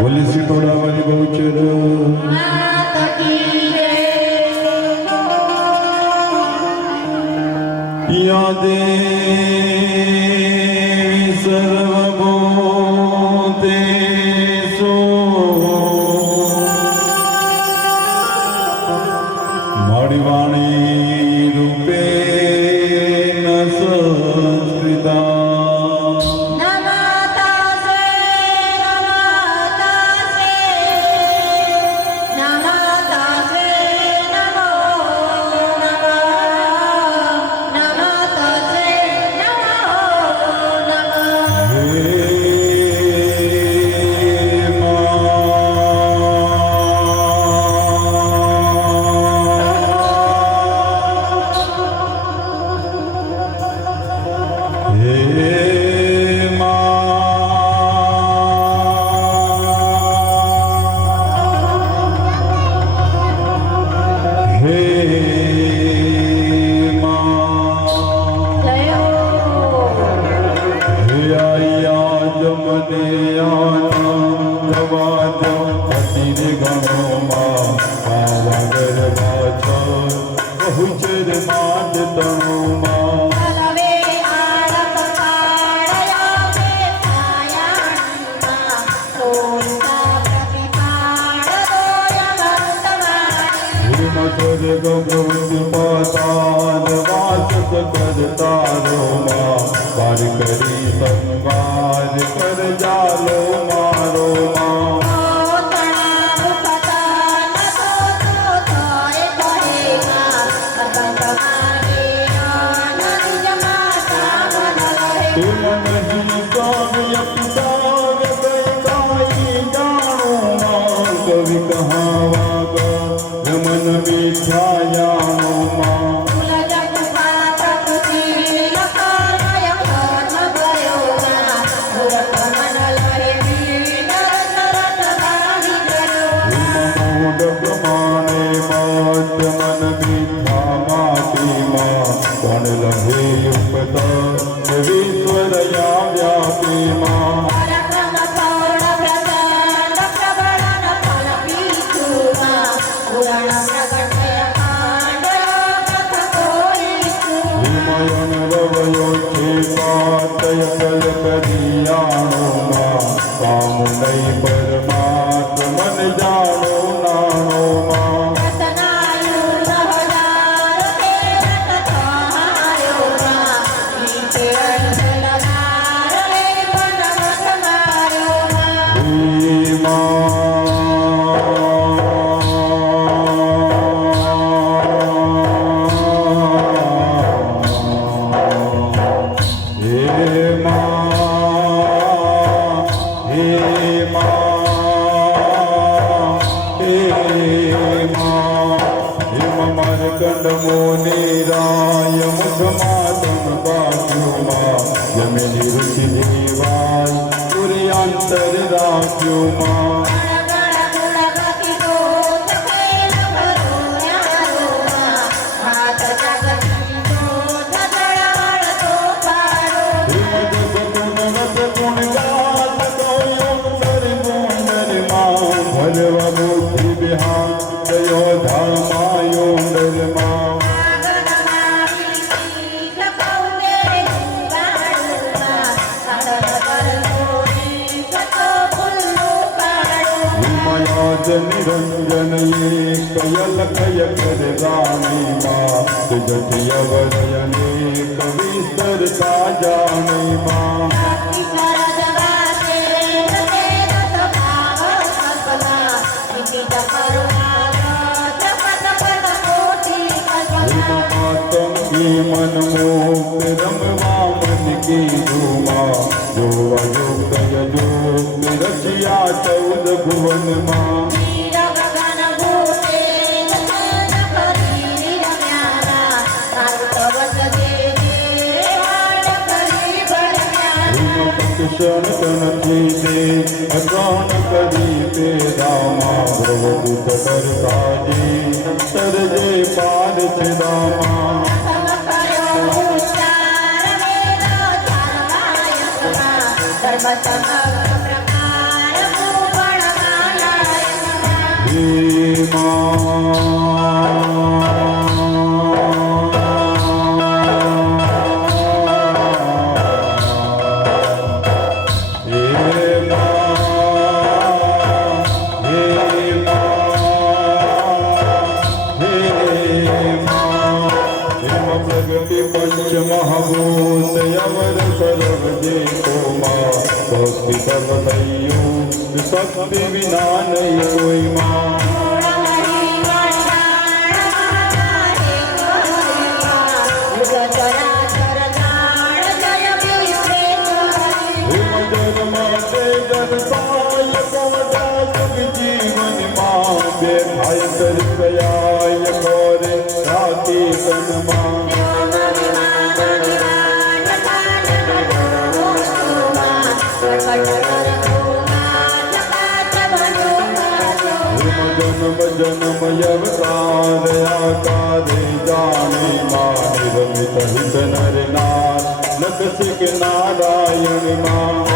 बोले सिटोड़ा वाली बहुचर यादे सर्वभूतेषु माड़ी वाणी रूपेण संस्कृता करतारो माँ पार करी संवार कर जालो मारो माँ तुम नहीं काव्य पितार गई जानो माँ कवि कहावा रमन मिथ्यायानो माँ निरंजन ये कयल कय कर रानी माँ जटियवरयने कविस्तर का जानी माँ मन मोक्त रमवा मन की धूमा जो अयुक्त युक्त रचिया 14 भुवन माँ क्षण तन थी अगौन करी पे दामा भगवत कर काजी सरजे पार से दामा महाभूत अवर सर्व देखो माँ भक्ति सर्वदैयो शक्ति विना नहीं कोई माँ जीवन माँ बेधाय कर गयाय करे राती तन माँ जन्म जन्म अवतार आकारे जाने माँ निर्मित हित नर नार नक सिक नारायण माँ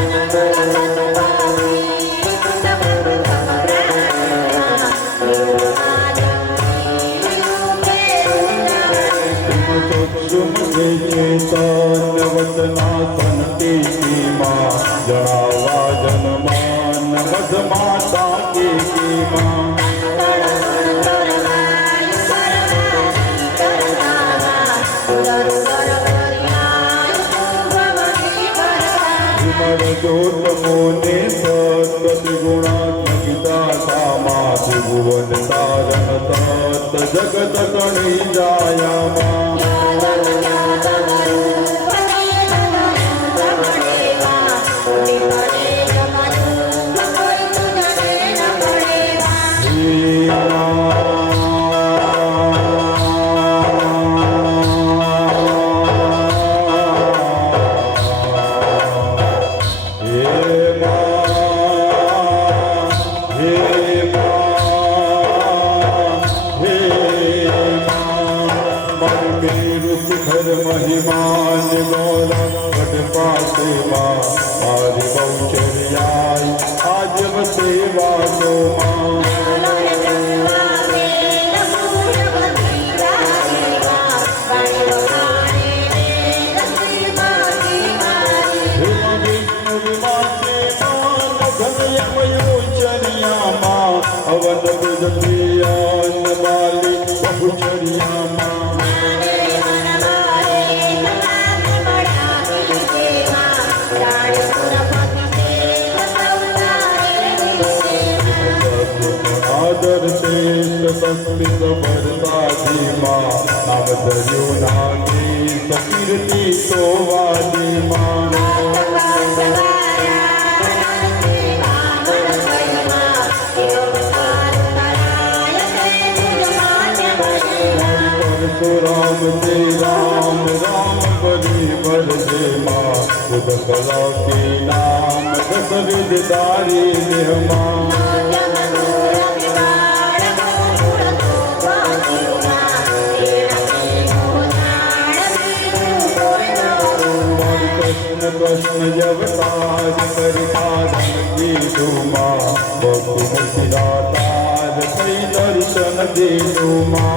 चेतन वचनासन की माँ जड़ावा जनमान मध माता की माँ जोत मोने सत्य गुणात्मकिता सामा त्रिभुवन तारण तत् जगत कणी जाया माँ महिमान गौरव घट पासे माँ मारी बहुचरियाई आज सेवा दो माँ अवन बुझिया बाली बहुचरिया माँ आदर से सत्पित भरता जी माँ नाम दरियो नागी सकीर्ति तो वाली माँ परशुराम से राम राम बलि बल जे माँ खुद कला के नाम दस विदारी देह माँ कृष्ण अवतार परिपालन की धूमा बहु मुक्तिदातार कई दर्शन दे धूमा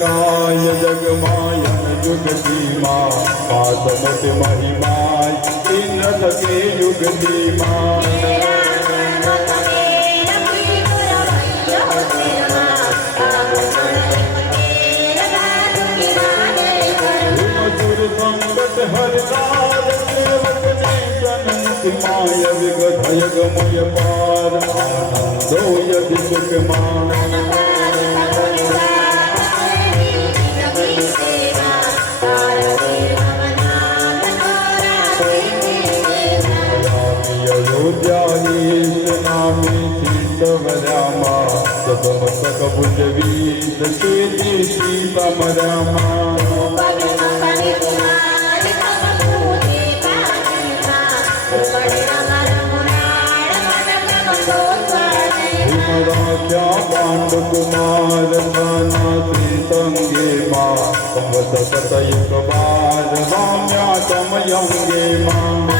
काय जगमायन युग सीमा पात मुट महिमाय इंद्र के युग सीमा मधुर संकट हरनार सेवक ने सन्मुख माय विगधय गमय पार आनंदो यदि सुख मान अयोध्याधीश नामी સવર્યામાં દસમસ્તક ભુજવી દશેતી સીતામરામાં રાખ્યા પાંડકુમાર નાના ત્રિસંગે માં સંવત એક વાર રામ્યા તમયંગે માં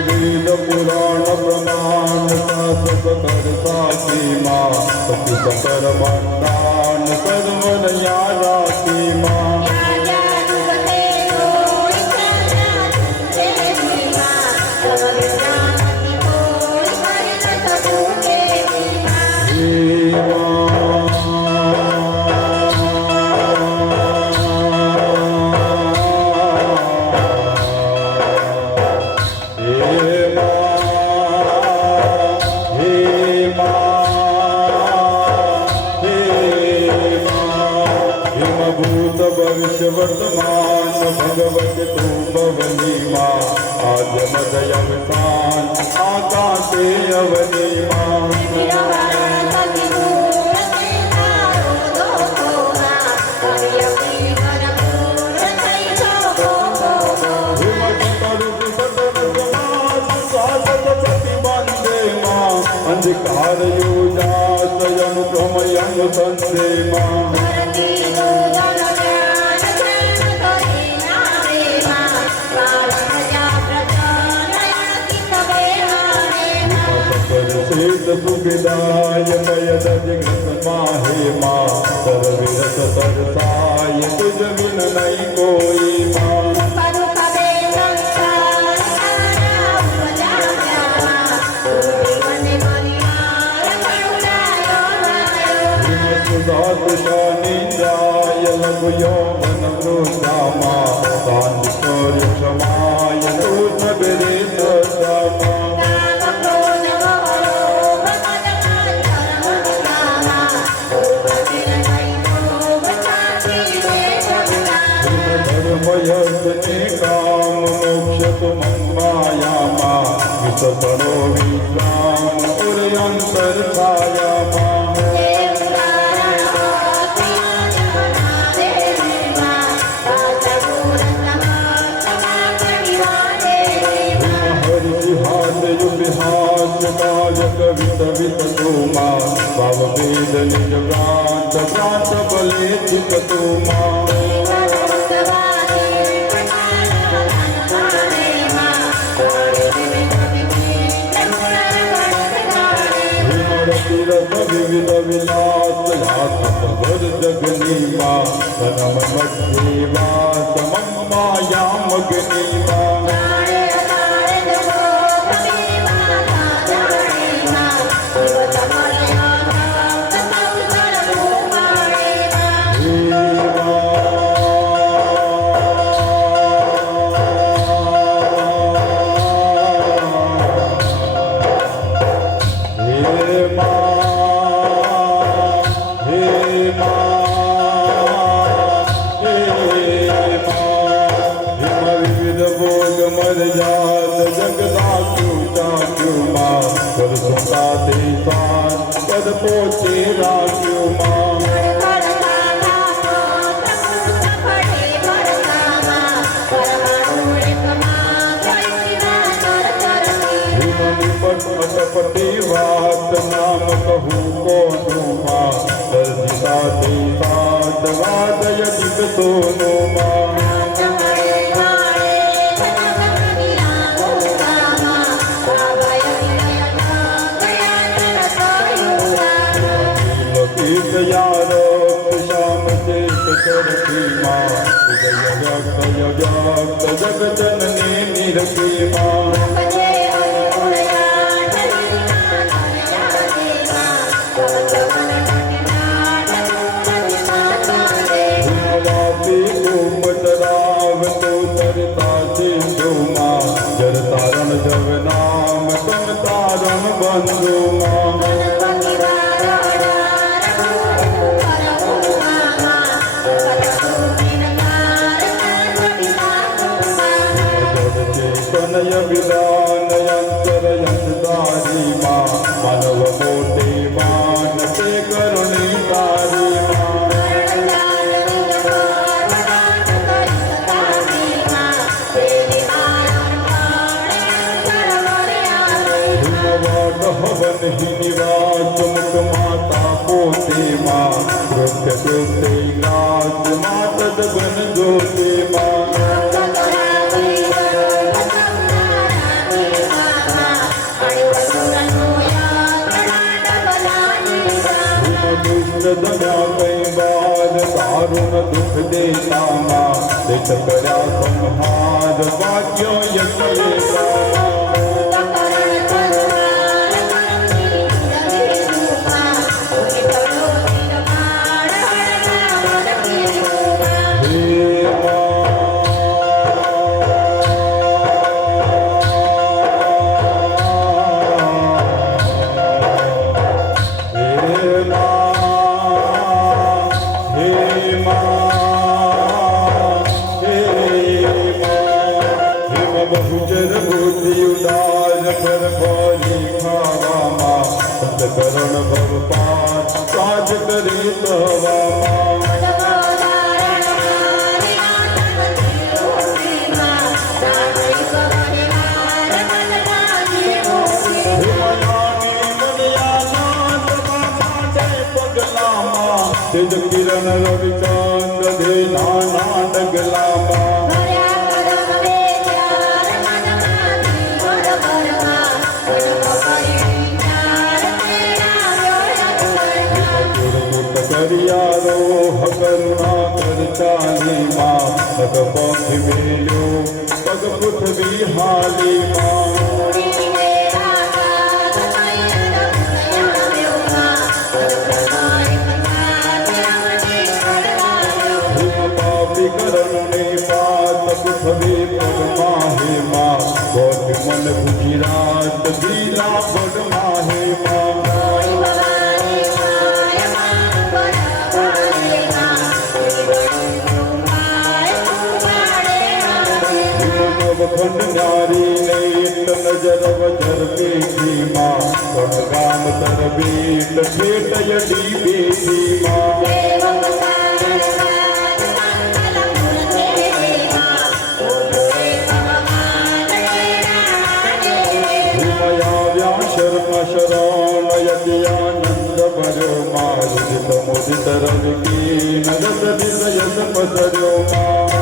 વેદ પુરાણ પ્રમાણ શાસક કરસાથી માં સતી સકર મંડાન સર્વન યારાથી માં ભવિષ્ય વર્તમાન ભગવત તું ભવની માં આજ મદય અવસાન આકાશે અવની માં અંધકાર યોજાત અનુક્રમ સંશે માં સુખદાય મયદ જગત માહે માં સર્વિરસ સરસાય તુજ વિન નહીં કોઈ માં નિંદ્રાય લઘુ યૌવન વૃદ્ધામાં સાંધિ ક્ષમાય તું સગરે સદામાં ધર્મયજ્ઞ કામ મોક્ષ તુમ માયામાં વિસપરો વિશ્રામ ઉર્યંતર છાયામાં કવિત વિત તુમા ભાવ વેદ નિજ ભ્રાંત ભ્રાંત બલે ચિત તુમા તીરથ વિવિધ વિલાસ યાત ભર જગની માં ધનમ મધ્યે વાસ મમ માયા મગની માં પદ પોચે રાખ્યું માં પટપટી વાત નામ કહું કોનું માં દર્દી સાથે સાત વાદય દીકતોનું માં યારો શ્યામ ચેત કરતી માં ઉદય વ્યક્ત જગજનની નિરખી માં રાવ તો તરતા સિંધુ માં જર તારણ જવ નામ તમ તારણ બંધુ માં तनय विधान यंत्र यंत्रधारी माँ मानव मोटे मान ते करुणी तारी माँ हवन ही निवास मुख माता पोते माँ कृत्य कृत्य राज माता जगन ज्योति माँ दया कई बार दारुण दुख देता माँ देश करा संहार वाक्यों यज्ञ बहुचर बुद्धि उदार कर भोली खावा माँ करण भव पार काज करे तवा तेज किरण रविचंद्र दे नाना डगला करियारो करुणा कर चाली माँ पग पंख मेलो पग पृथ्वी हाली माँ पापी करण ने पात पृथ्वी पग माहे माँ बहुत मन गुजरात बीला पग माहे माँ खंड नारी ने नजर वजर बेटी माँ गाम तर बेट ठेठ यदि बेटी माँ शर्मा शरण यदि आनंद भरो माँ मुदित रवि की नजर यश पसरो माँ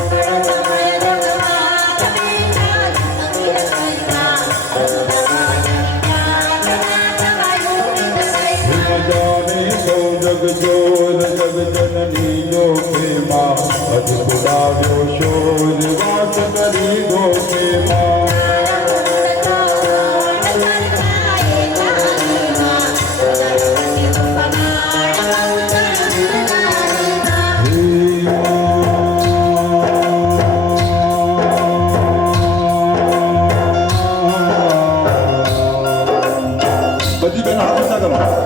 जग जोर जग जननी जो माँ अद्भुताव्यो शोर वास करी गोखे माँ बदी बहन हाथ ना करो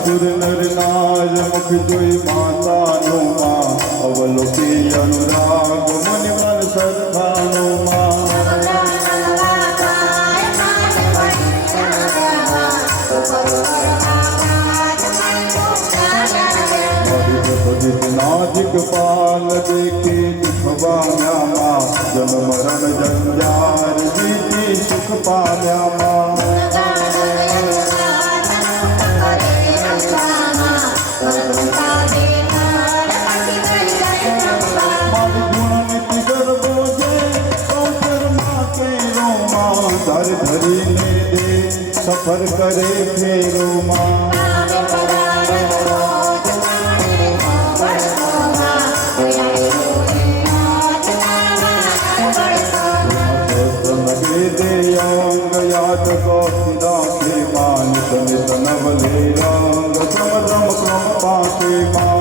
सुर नर नार मुख जोई माता नो माँ अवलोकी अनुराग मन मन सरखानो माँ नाजिक पाल देखे दुखवा माँ जन्म मरण जंजार जीती सुख पाया माँ धरी ने दे सफर करे फेरो माँ लगे दे अंग या भले रंग समरम क्रम पाते माँ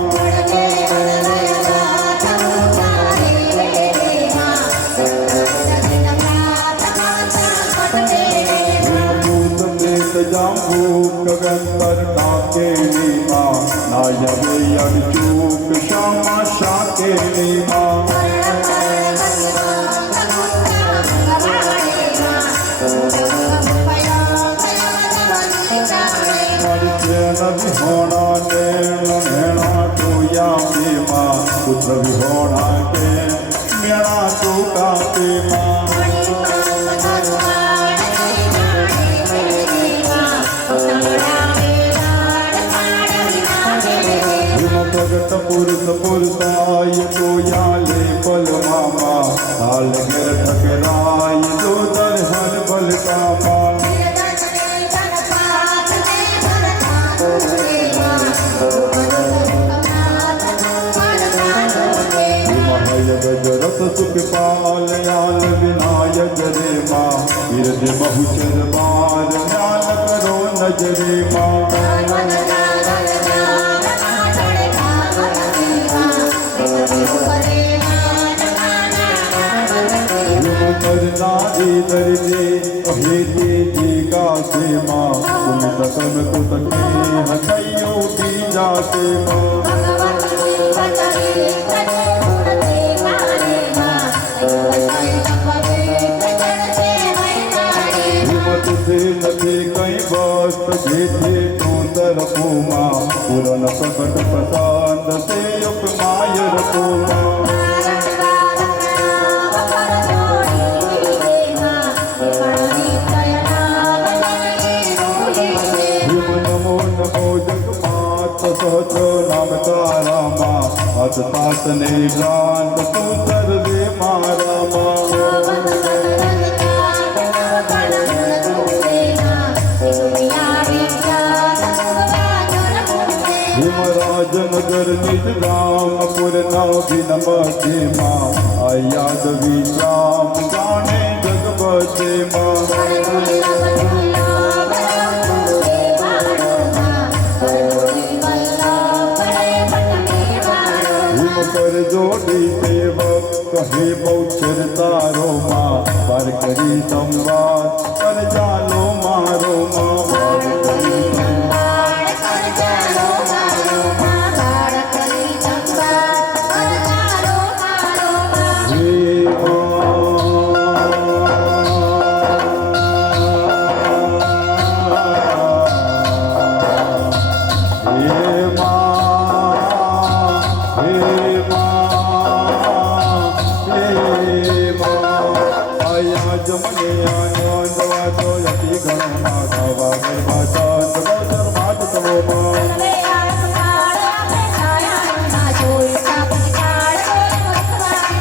जाऊँ गगन पर काके नीमा नायवे अड़चूक श्यामा शाके नीमा नभी होना नैना तो या प्रेमा पुत्र भी होना के मेरा तो का प्रेमा भगत पुरुष पुरुषाय तो याले पल मामा हाल गिर ठकराय तो दर हर बल कामा रथ सुख पाल याल विनायक रे माँ गिरज बहुचर बार ध्यान करो नजरे माँ नारी दर्जे अहेती जी का से माँ तुम तकम को तके हथैयो की जाते माँ से नथे कई वस्त जेठे तू तरफो माँ पुरन प्रकट प्रसाद से उपमाय रखो माँ सहस्र नाम तारा माँ हत पास ने भ्रांत तू सर्वे मारा हिमराज नगर निज रामपुर नवी नमस्ते माँ आयाद विश्राम जाने जग बसे माँ कर जोड़ी सेवक कहे बहुचर तारो माँ पर करी संवाद कर जालो मारो माँ पर करी संवाद कर जालो मारो माँ पर करी संवाद कर जालो मारो जमने आनंद वाचो यति गण माता वागे भाषा सर्वोत्तर मात तमो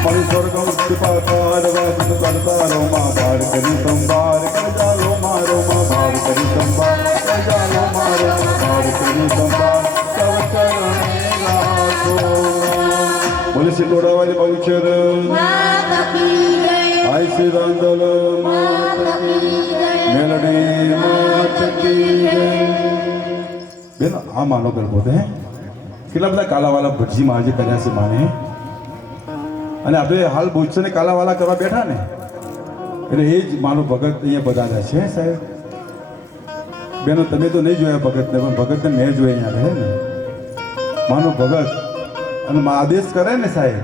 मणि स्वर्गम कृपाकार वासित करतारो माँ बार करी संभार कर जालो मारो माँ बार करी संभार कर जालो मारो माँ बार करी संभार सब चरण राखो बोले सितोड़ा वाली बहुचर आई श्री रांदल मेलडी मात की बेन आ मानो कर बोलते हैं કેટલા બધા કાલાવાલા ભટજી મહારાજે કર્યા છે માને અને આપણે હાલ ભુજને કાલાવાલા કરવા બેઠા ને એટલે એ જ માનો ભગત અહીંયા પધાર્યા છે સાહેબ બેનો તમે તો નહીં જોયા ભગતને પણ ભગતને મેં જોયા અહીંયા રહે ને માનો ભગત અને આદેશ કરે ને સાહેબ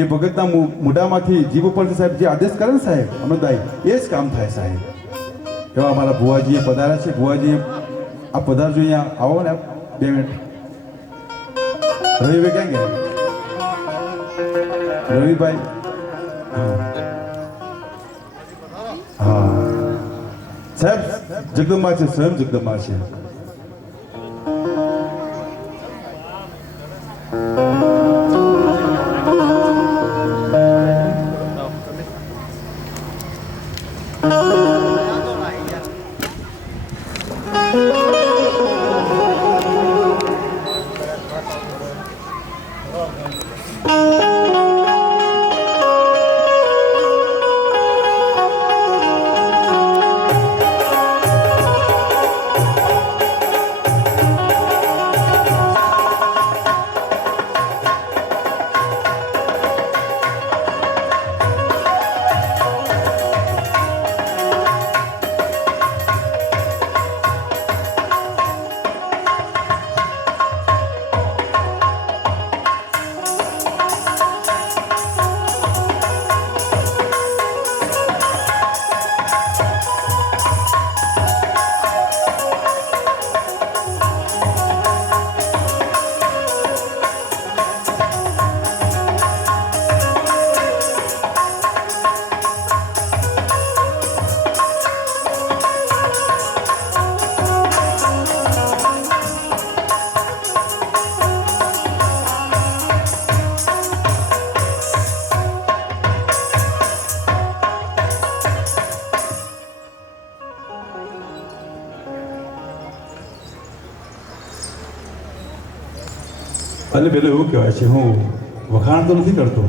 એ ભગતના મોઢામાંથી જીભ ઉપરથી સાહેબ જે આદેશ કરે ને સાહેબ અમરદાઈ એ જ કામ થાય સાહેબ એવા અમારા ભુવાજીએ પધાર્યા છે ભુવાજી આ પધારજો અહીંયા આવો ને 2 મિનિટ રવિભાઈ ક્યાં ગયા રવિભાઈ હા સાહેબ જગદંબા છે સ્વયં જગદંબા છે અને પેલું એવું કહેવાય છે હું વખાણ તો નથી કરતો,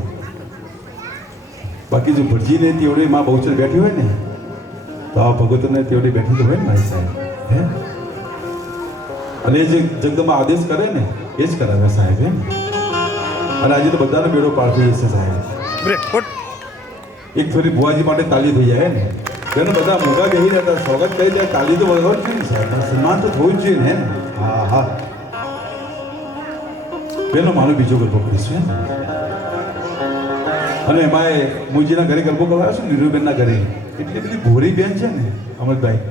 બાકી જો ભટજીને તેવડી માં બહુચર બેઠી હોય ને તો આ ભગવતને તેવડી બેઠી તો હોય ને મારી સાહેબ, હે? અને એ જે જગદંબા આદેશ કરે ને એ જ કરાવે સાહેબ, હે? અને આજે તો બધાનો બેડો પાર થઈ જશે સાહેબ. એક થોડી ભુવાજી માટે તાલી થઈ જાય ને, બેનો બધા મોઢા બેસી રહ્યા હતા, સ્વાગત કરી દે, તાલી તો વગર છે ને સાહેબ, સન્માન તો થવું જ જોઈએ ને. હા હા બેનો મારો બીજો ગરબો કરીશું, અને એમાં મુજીના ઘરે ગરબો કરાવ્યો છું, નીરુબેનના ઘરે. એટલી બધી ભોરી બેન છે ને અમરભાઈ,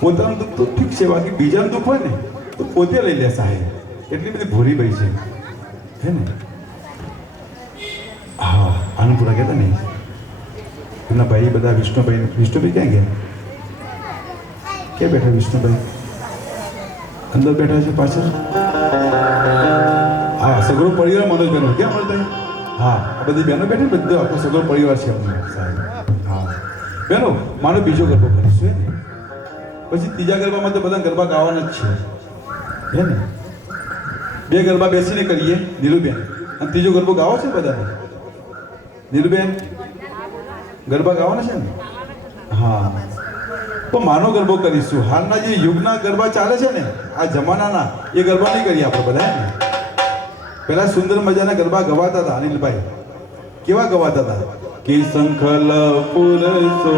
પોતાનું દુઃખ તો ઠીક છે, બાકી બીજાનું દુઃખ હોય ને તો પોતે લઈ લે સાહેબ, એટલી બધી ભોરી ભાઈ છે, હે ને? હા આનંદપુરા કહેતા ને એમના ભાઈ બધા વિષ્ણુભાઈ ક્યાં ગયા? ક્યાં બેઠા વિષ્ણુભાઈ? અંદર બેઠા છે પાછળ. હા સગરો પરિવાર મનોજબેન ક્યાં મળતા? હા આ બધી બહેનો બેઠી, બધો આખો સગરો પરિવાર છે અમને સાહેબ. હા બેનો મારો બીજો ગરબો કરીશું, હે ને? પછી ત્રીજા ગરબામાં તો બધા ગરબા ગાવાના જ છે, હે ને? બે ગરબા બેસીને કરીએ નીરુબેન, અને ત્રીજો ગરબો ગાવો છે બધાને. નીરુબેન ગરબા ગાવાના છે ને? હા તો માનો ગરબો કરીશું. હાલના જે યુગના ગરબા ચાલે છે ને આ જમાનાના, એ ગરબા નહીં કરીએ આપણે બધા, હે ને? પેલા સુંદર મજાના ગરબા ગવાતા હતા અનિલભાઈ. કેવા ગવાતા હતા કે સંખલ પુરસો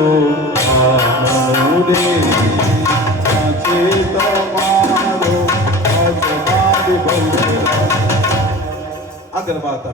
આ ગરબા હતા.